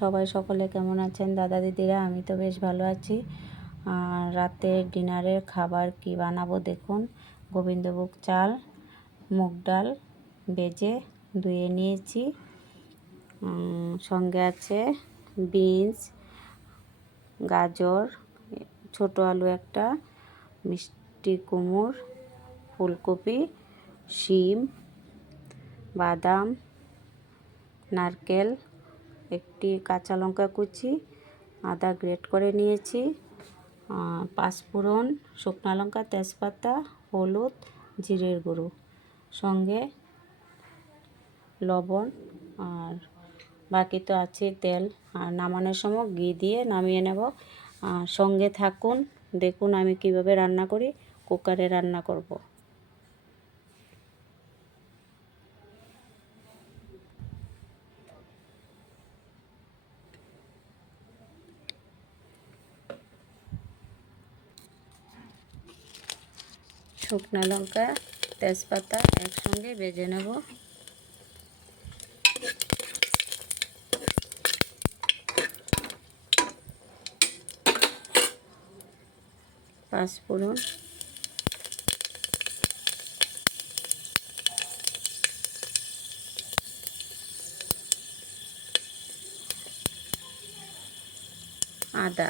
সবাই সকলে কেমন আছেন দাদা দিদিরা? আমি তো বেশ ভালো আছি। আর রাতের ডিনারের খাবার কি বানাবো দেখুন। গোবিন্দভোগ চাল, মুগ ডাল ভেজে ধুয়ে নিয়েছি, সঙ্গে আছে বিনস, গাজর, ছোট আলু একটা, মিষ্টি কুমড়, ফুলকপি, শিম, বাদাম, নারকেল, একটি কাঁচা লঙ্কা কুচি, আদা গ্রেট করে নিয়েছি, পাঁচফোড়ন, শুকনো লঙ্কা, তেজপাতা, হলুদ, জিরের গুঁড়ো, সঙ্গে লবণ, আর বাকি তো আছে তেল। আর নামানোর সময় ঘি দিয়ে নামিয়ে নেব। আর সঙ্গে থাকুন, দেখুন আমি কিভাবে রান্না করি। কুকারে রান্না করব। শুকনো লঙ্কা, তেজপাতা একসঙ্গে ভেজে নেব। পাঁচফোড়ন, আদা,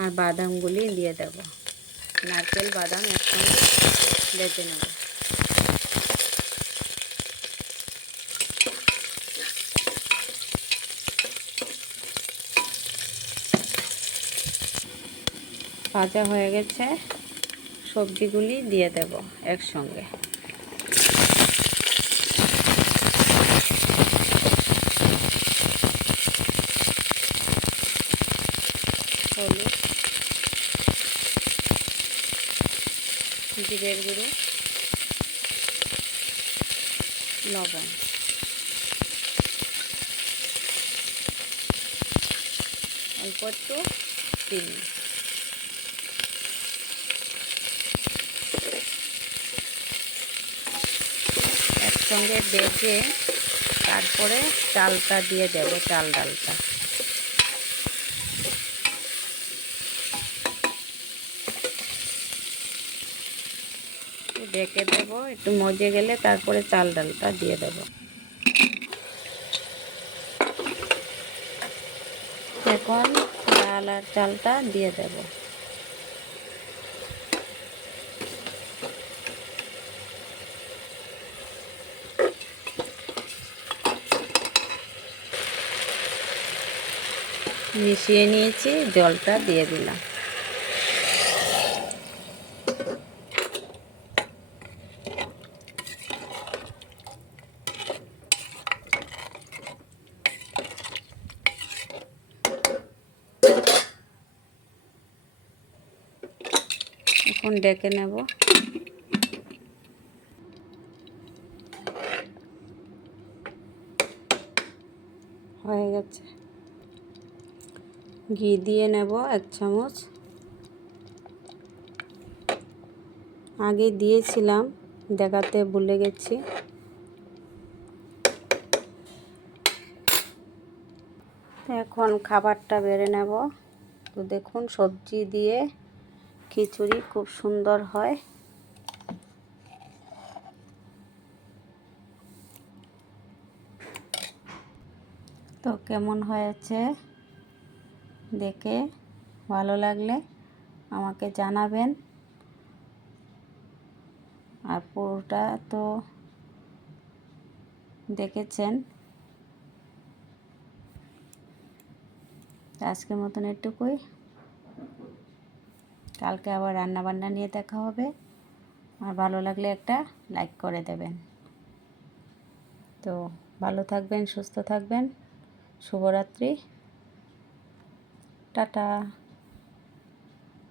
আর বাদামগুলি দিয়ে দেব। নারকেল বাদাম একসঙ্গে ভেজে নেব। ভাজা হয়ে গেছে, সবজিগুলি দিয়ে দেব একসঙ্গে। হলুদ, জিরের গুঁড়ো, লবণ, অল্প একটু চিনি। একসঙ্গে ভেজে তারপরে চালটা দিয়ে দেব, চাল ডালটা। ঢেকে দেব, একটু মজে গেলে তারপরে চাল ডালটা দিয়ে দেব। এখন ডাল আর চালটা দিয়ে দেব। মিশিয়ে নিয়েছি, জলটা দিয়ে দিলাম। এখন ডেকে নেব। হয়ে গেছে। ঘি দিয়ে নেব 1 চামচ। আগে দিয়েছিলাম, দেখাতে ভুলে গেছি। এখন খাবারটা বেড়ে নেব। তো দেখুন, সবজি দিয়ে খিচুড়ি খুব সুন্দর হয়। তো কেমন হয়েছে দেখে ভালো লাগলে আমাকে জানাবেন। আর পুরোটা তো দেখেছেন। আজকের মতন এটুকুই। কালকে আবার রান্না বান্না নিয়ে দেখা হবে। আর ভালো লাগলে একটা লাইক করে দেবেন। তো ভালো থাকবেন, সুস্থ থাকবেন। শুভরাত্রি, টাটা।